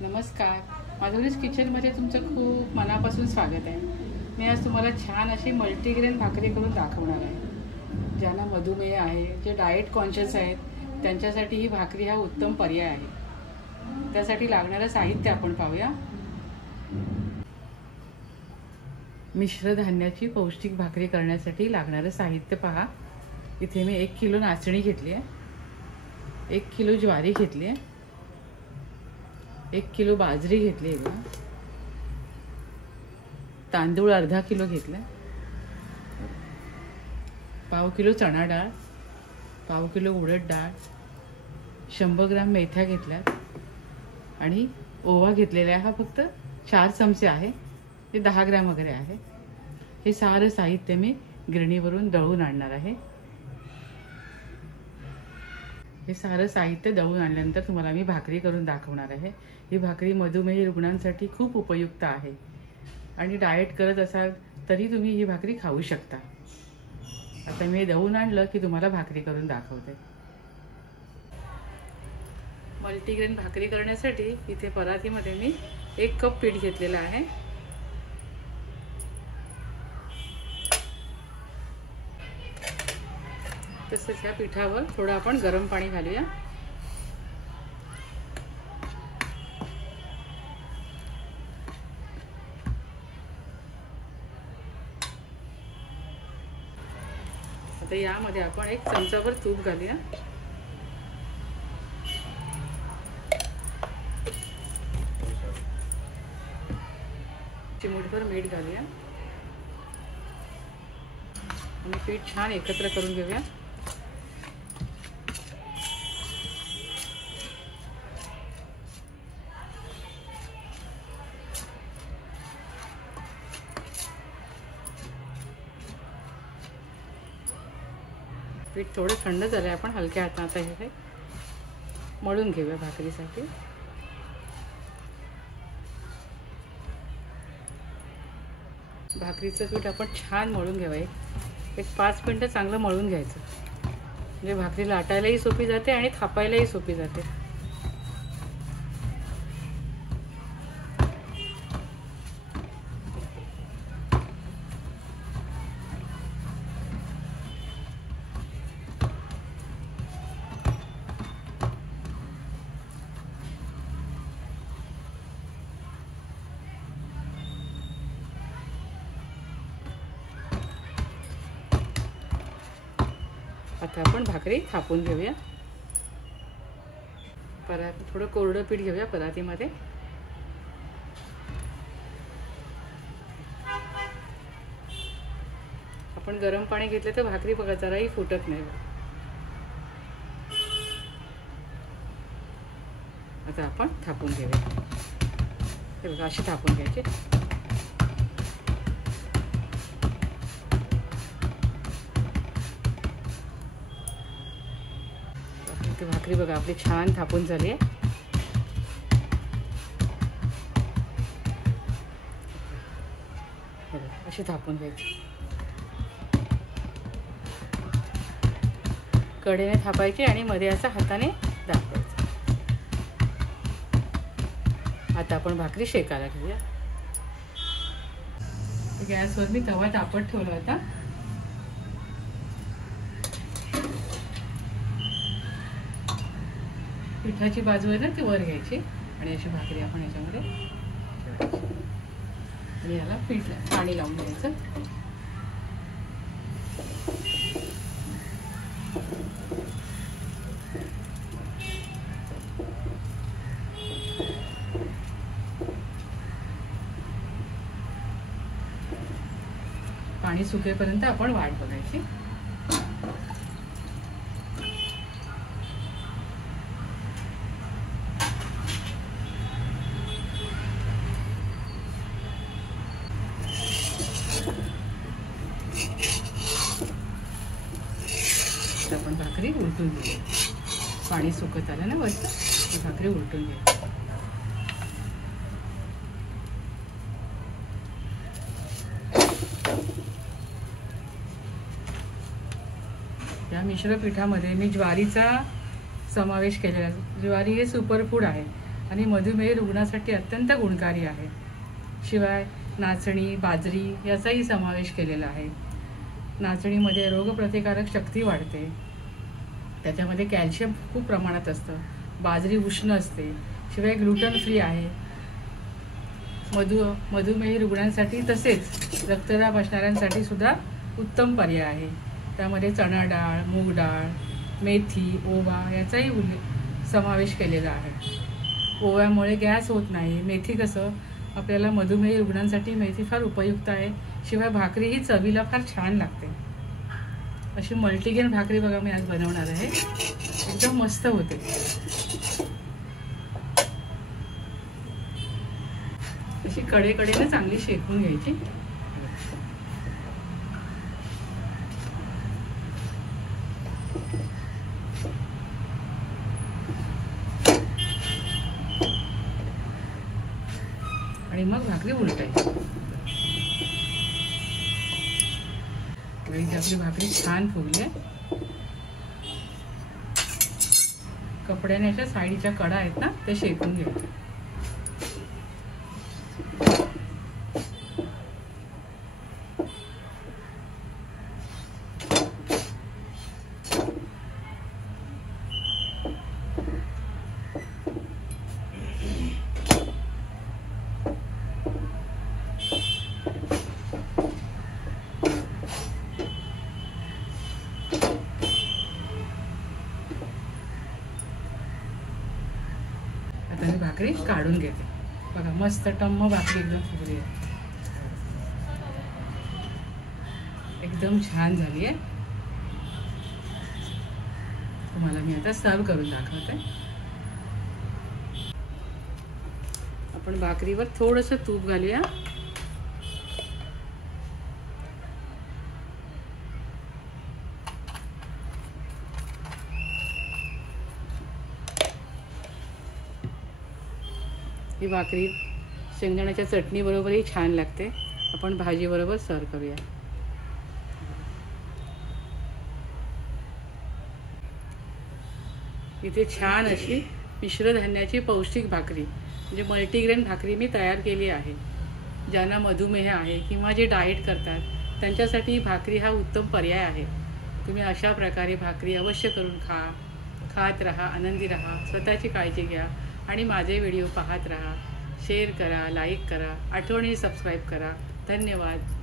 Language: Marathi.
नमस्कार, माधुरीज किचनमध्ये तुमचं खूप मनापासून स्वागत आहे। मी आज तुम्हाला छान अशी मल्टीग्रेन भाकरी करून दाखवणार आहे। ज्यांना मधुमेह आहे, जे डाएट कॉन्शियस आहेत, त्यांच्यासाठी ही भाकरी हा उत्तम पर्याय आहे। त्यासाठी लागणारं साहित्य आपण पाहूया। मिश्र धान्याची पौष्टिक भाकरी करण्यासाठी लागणारं साहित्य पहा। इथे मी 1 किलो नाचणी घेतली आहे, 1 किलो ज्वारी घेतली आहे, 1 किलो बाजरी घेतली आहे, तांदूळ अर्धा किलो घेतला, पाव किलो चणा डाळ, पाव किलो उडद डाळ, 100 ग्राम मेथ्या घेतल्या आणि ओवा घेतलेला आहे। हा फक्त 4 चमचे आहे, ते 10 ग्राम वगैरे आहे। हे सारं साहित्य मी गिरणीवरून दळून आणणार आहे। हे सारं साहित्य दळून आणल्यानंतर तुम्हाला मी भाकरी करून दाखवणार आहे। ही भाकरी मधुमेही रुग्णांसाठी खूप उपयुक्त आहे आणि डाएट करत असाल तरी तुम्ही ही भाकरी खाऊ शकता। आता मी दळून आणलं की तुम्हाला भाकरी करून दाखवते। मल्टीग्रेन भाकरी करण्यासाठी इथे परातीमध्ये मी 1 कप पीठ घेतलेलं आहे। तसेच या पिठावर थोडं आपण गरम पाणी घालूया। आता यामध्ये आपण 1 चमचाभर तूप घालूया। चिमूटभर मीठ घालूया आणि पीठ छान एकत्र करून घेऊया। पीठ थोडं थंड झालं, आपण हलक्या हाताने हे मळून घेऊया भाकरीसाठी। भाकरीचं पीठ आपण छान मळून घ्यावं। एक 5 मिनिटं चांगलं मळून घ्यायचं, म्हणजे भाकरी लाटायलाही सोपी जाते आणि थापायलाही सोपी जाते। आता आपण भाकरी थापून घेऊया। थोडं कोरडं पीठ घेऊया परातीमध्ये। आपण गरम पाणी घेतलं तर भाकरी बघा जराही फुटत नाही। आता आपण थापून घेऊया। हे बघा अशी थापून घ्यायची। भाकरी बघा आपली छान थापून झाली आहे। अशी थापून घ्यायची, कडेने थापायची आणि मध्ये असं हाताने दाबायचं। आता आपण भाकरी शेकायला घेऊया। गॅसवर मी तवा तापत ठेवला होता। पिठाची बाजू आहे ना ती वर घ्यायची आणि अशी भाकरी आपण याच्यामध्ये आणि याला पाणी लावून द्यायचं। पाणी सुकेपर्यंत आपण वाट बघायची। आपण भाकरी उलटून घेऊया। पाणी सुकत आलं ना वरचं, भाकरी उलटून घ्या। या मिश्र पिठामध्ये मी ज्वारीचा समावेश केलेला आहे। ज्वारी हे सुपरफूड आहे आणि मधुमेह रुग्णासाठी अत्यंत गुणकारी आहे. शिवाय नाचणी, बाजरी याचाही समावेश केलेला आहे. नाचणीमध्ये रोगप्रतिकारक शक्ती वाढते, त्याच्यामध्ये कॅल्शियम खूप प्रमाणात असतं. बाजरी उष्ण असते, शिवाय ग्लुटन फ्री आहे. मधुमेही रुग्णांसाठी तसेच रक्तदाब असणाऱ्यांसाठी सुद्धा उत्तम पर्याय आहे. त्यामध्ये चणा डाळ, मूग डाळ, मेथी, ओवा याचाही समावेश केलेला आहे. ओव्यामुळे गॅस होत नाही. मेथी कसं आपल्याला मधुमेही रुग्णांसाठी मेथी फार उपयुक्त आहे. शिवाय भाकरी ही चवीला फार छान लागते. अशी मल्टीग्रेन भाकरी बघा मी आज बनवणार आहे. एकदम मस्त होते. अशी कडेकडेने चांगली शेकून घ्यायची. आणि मग भाकरी उलटायची. आपली भाकरी छान फुगली आहे. कपड्याने अशा साईडच्या कडा आहेत ना, ते शेकून घ्यायचे. आता मी भाकरी काढून घेते. बघा मस्त टम्म भाकरी एकदम फुगली आहे. एकदम छान झाली आहे. तुम्हाला मी आता सर्व करून दाखवते. आपण भाकरीवर थोडंसं तूप घालूया. ही भाकरी शेंगदाण्याच्या चटणी बरोबरही छान लागते. आपण भाजी बरोबर सर्व करूया. इथे छान अशी मिश्र धान्याची पौष्टिक भाकरी म्हणजे मल्टीग्रेन भाकरी मी तयार केली आहे. ज्यांना मधुमेह आहे किंवा जे डाएट करतात त्यांच्यासाठी ही भाकरी हा उत्तम पर्याय आहे. तुम्ही अशा प्रकारे भाकरी अवश्य करून खात राहा, आनंदी राहा, स्वतःची काळजी घ्या आणि माझे व्हिडिओ पाहत राहा. शेअर करा, लाईक करा, आठवणीने सबस्क्राईब करा. धन्यवाद.